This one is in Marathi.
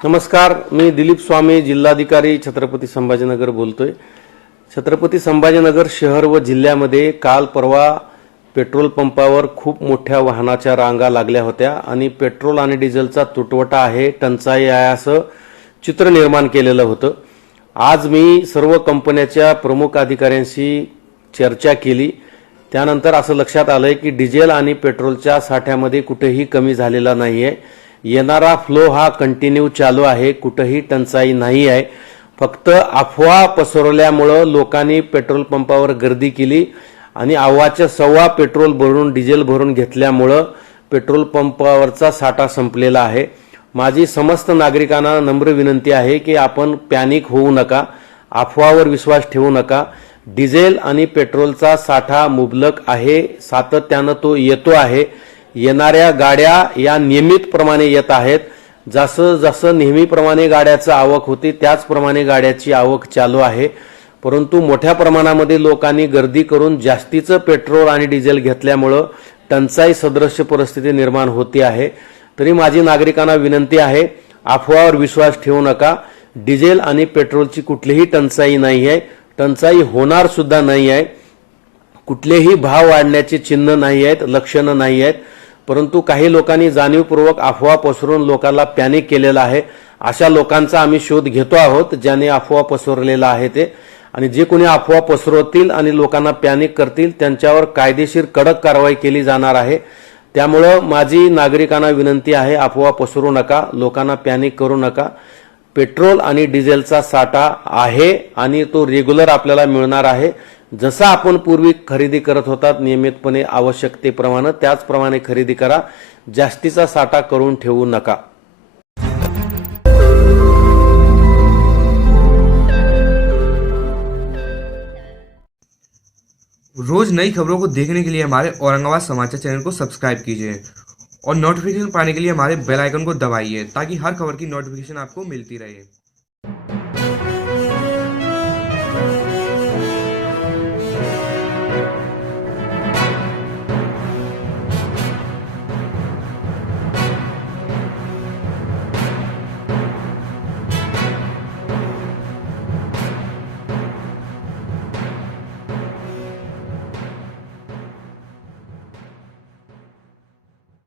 नमस्कार, मी दिलीप स्वामी, जिल्हाधिकारी छत्रपती संभाजीनगर बोलतोय। छत्रपती संभाजीनगर शहर व जिल्ह्यामध्ये काल परवा पेट्रोल पंपावर खूप मोठ्या वाहनाच्या रांगा लागल्या होत्या आणि पेट्रोल आणि डिझेलचा तुटवडा आहे, टंचाई आहे असं चित्र निर्माण केलेलं होतं। आज मी सर्व कंपन्यांच्या प्रमुख अधिकाऱ्यांशी चर्चा केली। त्यानंतर असं लक्षात आलंय की डिझेल आणि पेट्रोलच्या साठ्यामध्ये कुठेही कमी झालेला नाहीये। येणारा फ्लो हा कंटिन्यू चालू आहे, कुठेही टंचाई नाही आहे। फक्त अफवा पसरवल्यामुळे लोकांनी पेट्रोल पंपावर गर्दी केली आणि अव्वाच्या सव्वा पेट्रोल भरून डिझेल भरून घेतल्यामुळे पेट्रोल पंपावरचा साठा संपलेला आहे। माझी समस्त नागरिकांना नम्र विनंती आहे की आपण पॅनिक होऊ नका, अफवावर विश्वास ठेवू नका। डिझेल आणि पेट्रोलचा साठा मुबलक आहे, सातत्याने तो येतो आहे। येणाऱ्या गाड्या या नियमितप्रमाणे येत आहेत। जसं जसं नेहमीप्रमाणे गाड्याची आवक होती त्याचप्रमाणे गाड्याची आवक चालू आहे। परंतु मोठ्या प्रमाणामध्ये लोकांनी गर्दी करून जास्तीचं पेट्रोल आणि डिझेल घेतल्यामुळे टंचाई सदृश परिस्थिती निर्माण होती आहे। तरी माझी नागरिकांना विनंती आहे, अफवावर विश्वास ठेवू नका। डिझेल आणि पेट्रोलची कुठलीही टंचाई नाही आहे, टंचाई होणार सुद्धा नाही आहे। कुठलेही भाव वाढण्याचे चिन्ह नाही आहेत, लक्षणं नाही आहेत। परंतु काही लोकांनी जाणीवपूर्वक अफवा पसरवून लोकांना पॅनिक केलेला आहे। अशा लोकांचा आम्ही शोध घेतो आहोत ज्याने अफवा पसरवलेला आहे ते, आणि जे कोणी अफवा पसरवतील आणि लोकांना पॅनिक करतील त्यांच्यावर कायदेशीर कडक कारवाई केली जाणार आहे। त्यामुळे माझी नागरिकांना विनंती आहे, अफवा पसरवू नका, लोकांना पॅनिक करू नका। पेट्रोल आणि डिझेलचा साठा आहे आणि तो रेग्युलर आपल्याला मिळणार आहे। जसं आपण पूर्वी खरेदी करत होतात नियमितपणे आवश्यकतेप्रमाणे त्याचप्रमाणे खरेदी करा, जास्तीचा साठा करून ठेवू नका। रोज नई खबरों को देखने के लिए हमारे औरंगाबाद समाचार चैनल को सब्सक्राइब कीजिए और नोटिफिकेशन पाने के लिए हमारे बेल आइकन को दबाइए ताकि हर खबर की नोटिफिकेशन आपको मिलती रहे।